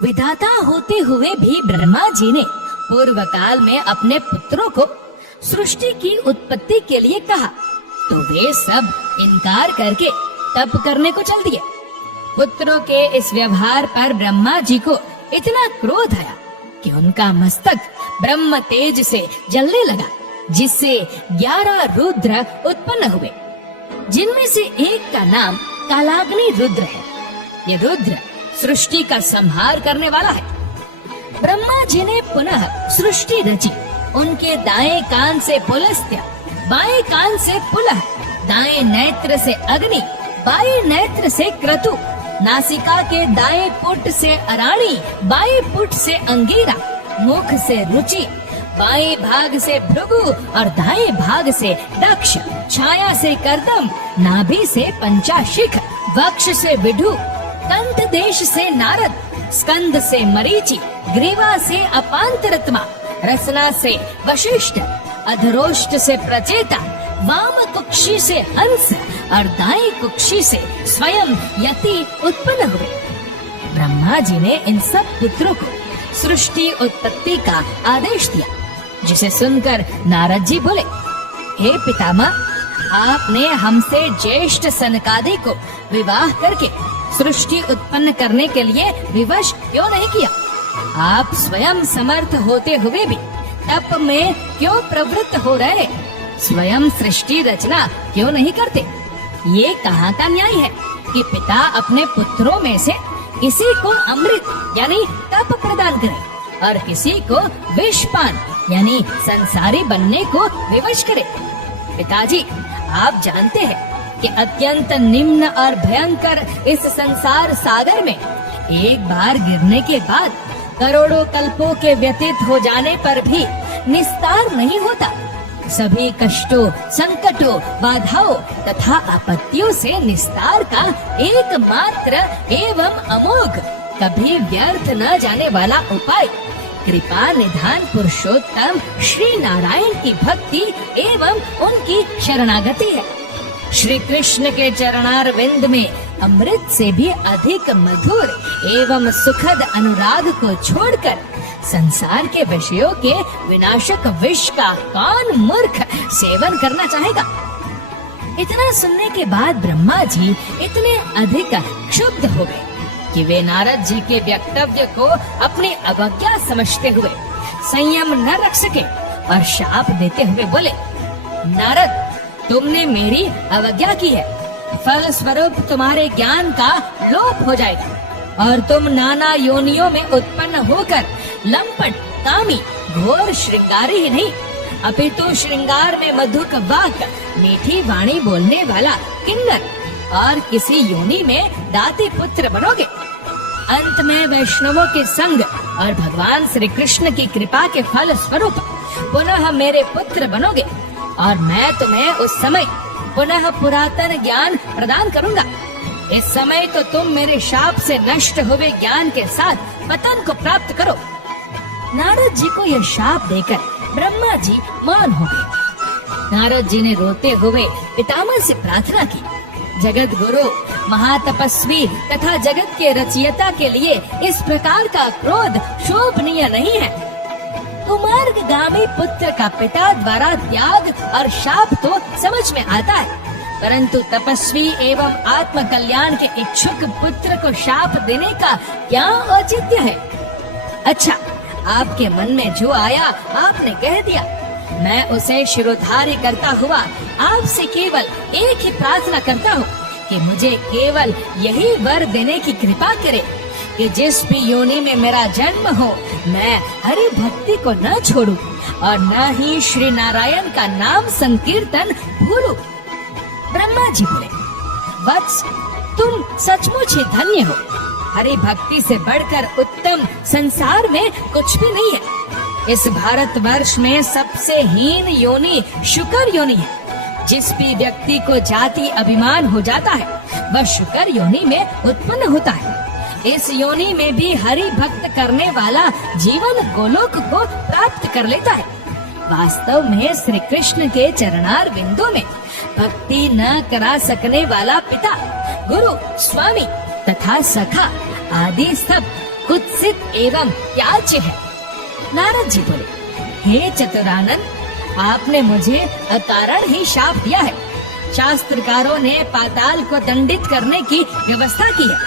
विधाता होते हुए भी ब्रह्मा जी ने पूर्व काल में अपने पुत्रों को सृष्टि की उत्पत्ति के लिए कहा, तो वे सब इनकार करके तप करने को चल दिए। पुत्रों के इस व्यवहार पर ब्रह्मा जी को इतना क्रोध आया कि उनका मस्तक ब्रह्म तेज से जलने लगा, जिससे 11 रुद्र उत्पन्न हुए, जिनमें से एक का नाम कालाग्नि रुद्र है। ये रुद्र सृष्टि का संहार करने वाला है। ब्रह्मा जी ने पुनः सृष्टि रची। उनके दाएं कान से पुलस्त्य, बाएं कान से पुलह, दाएं नेत्र से अग्नि, बाएं नेत्र से क्रतु, नासिका के दाएं पुट से अराणी, बाएं पुट से अंगीरा, मुख से रुचि, बाएं भाग से भृगु और दाएं भाग से दक्ष, छाया से कर्दम, नाभि से पंचाशिख, वक्ष से विढु, कंठ देश से नारद, स्कंद से मरीचि, ग्रीवा से अपांतरत्मा, रसना से वशिष्ठ, अधरोष्ट से प्रचेता, वाम कुक्षी से हंस और दाएं कुक्षी से स्वयं यति उत्पन्न हुए। ब्रह्मा जी ने इन सब पुत्रों को सृष्टि उत्पत्ति का आदेश दिया, जिसे सुनकर नारद जी बोले, हे पितामह, आपने हमसे ज्येष्ठ सनकादि को विवाह करके सृष्टि उत्पन्न करने के लिए विवश क्यों नहीं किया? आप स्वयं समर्थ होते हुए भी तप में क्यों प्रवृत्त हो रहे? स्वयं सृष्टि रचना क्यों नहीं करते? ये कहाँ का न्याय है कि पिता अपने पुत्रों में से किसी को अमृत यानी तप प्रदान करे और किसी को विषपान यानी संसारी बनने को विवश करे? पिताजी, आप जानते हैं कि अत्यंत निम्न और भयंकर इस संसार सागर में एक बार गिरने के बाद करोड़ों कल्पों के व्यतीत हो जाने पर भी निस्तार नहीं होता। सभी कष्टों, संकटों, बाधाओं तथा आपत्तियों से निस्तार का एकमात्र एवं अमोघ, कभी व्यर्थ न जाने वाला उपाय कृपा निधान पुरुषोत्तम श्री नारायण की भक्ति एवं उनकी शरणागति है। श्री कृष्ण के चरणार विंद में अमृत से भी अधिक मधुर एवं सुखद अनुराग को छोड़कर संसार के विषयों के विनाशक विष का कौन मूर्ख सेवन करना चाहेगा? इतना सुनने के बाद ब्रह्मा जी इतने अधिक क्षुब्ध हो गए कि वे नारद जी के वक्तव्य को अपनी अवज्ञा समझते हुए संयम न रख सके और शाप देते हुए बोले, नारद, तुमने मेरी अवज्ञा की है, फल स्वरूप तुम्हारे ज्ञान का लोप हो जाएगा और तुम नाना योनियों में उत्पन्न होकर लंपट, कामी, घोर श्रृंगारी ही नहीं अपितु श्रृंगार में मधुक वाक, मीठी वाणी बोलने वाला किन्नर और किसी योनि में दाती पुत्र बनोगे। अंत में वैष्णवों के संग और भगवान श्री कृष्ण की कृपा के फल स्वरूप पुनः मेरे पुत्र बनोगे और मैं तुम्हें उस समय पुनः पुरातन ज्ञान प्रदान करूंगा। इस समय तो तुम मेरे शाप से नष्ट हुए ज्ञान के साथ पतन को प्राप्त करो। नारद जी को यह शाप देकर ब्रह्मा जी मौन हो गए। नारद जी ने रोते हुए पितामह से प्रार्थना की, जगत गुरु, महातपस्वी तथा जगत के रचयिता के लिए इस प्रकार का क्रोध शोभनीय नहीं है। कुमार्गामी पुत्र का पिता द्वारा त्याग और शाप तो समझ में आता है, परंतु तपस्वी एवं आत्म कल्याण के इच्छुक पुत्र को शाप देने का क्या औचित्य है? अच्छा, आपके मन में जो आया आपने कह दिया। मैं उसे शिरोधार्य करता हुआ आपसे केवल एक ही प्रार्थना करता हूँ कि मुझे केवल यही वर देने की कृपा करे कि जिस भी योनि में मेरा जन्म हो, मैं हरि भक्ति को न छोड़ूं और न ही श्री नारायण का नाम संकीर्तन भूलूं। ब्रह्मा जी बोले, वत्स, तुम सचमुच ही धन्य हो। हरि भक्ति से बढ़कर उत्तम संसार में कुछ भी नहीं है। इस भारतवर्ष में सबसे हीन योनि शुकर योनि है। जिस भी व्यक्ति को जाति अभिमान हो जाता है, वह शुकर योनि में उत्पन्न होता है। इस योनि में भी हरि भक्त करने वाला जीवन गोलोक को प्राप्त कर लेता है। वास्तव में श्री कृष्ण के चरणार बिंदु में भक्ति न करा सकने वाला पिता, गुरु, स्वामी तथा सखा आदि सब कुत्सित एवं त्याज्य है। नारद जी बोले, हे चतुरानन, आपने मुझे अकारण ही शाप दिया है। शास्त्रकारों ने पाताल को दंडित करने की व्यवस्था की है,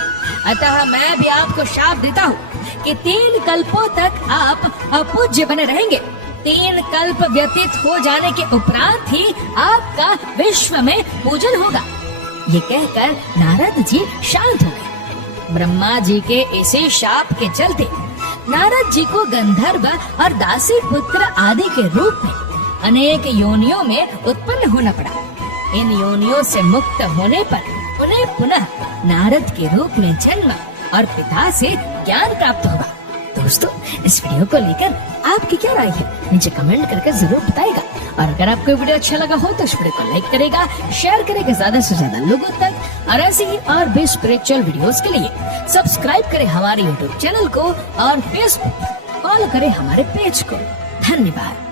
अतः मैं भी आपको शाप देता हूँ कि 3 कल्पों तक आप अपूज्य बने रहेंगे। 3 कल्प व्यतीत हो जाने के उपरांत ही आपका विश्व में पूजन होगा। ये कहकर नारद जी शांत हो गए। ब्रह्मा जी के इसी शाप के चलते नारद जी को गंधर्व और दासी पुत्र आदि के रूप में अनेक योनियों में उत्पन्न होना पड़ा। इन योनियों से मुक्त होने पर उन्हें पुनः नारद के रूप में जन्म और पिता से ज्ञान प्राप्त हुआ। दोस्तों, इस वीडियो को लेकर आपकी क्या राय है, नीचे कमेंट करके जरूर बताएगा। और अगर आपको वीडियो अच्छा लगा हो तो इस वीडियो को लाइक करेगा, शेयर करेगा ज्यादा से ज्यादा लोगों तक। और ऐसे ही और भी स्पिरिचुअल वीडियोस के लिए सब्सक्राइब करें हमारे यूट्यूब चैनल को और फेसबुक फॉलो करें हमारे पेज को। धन्यवाद।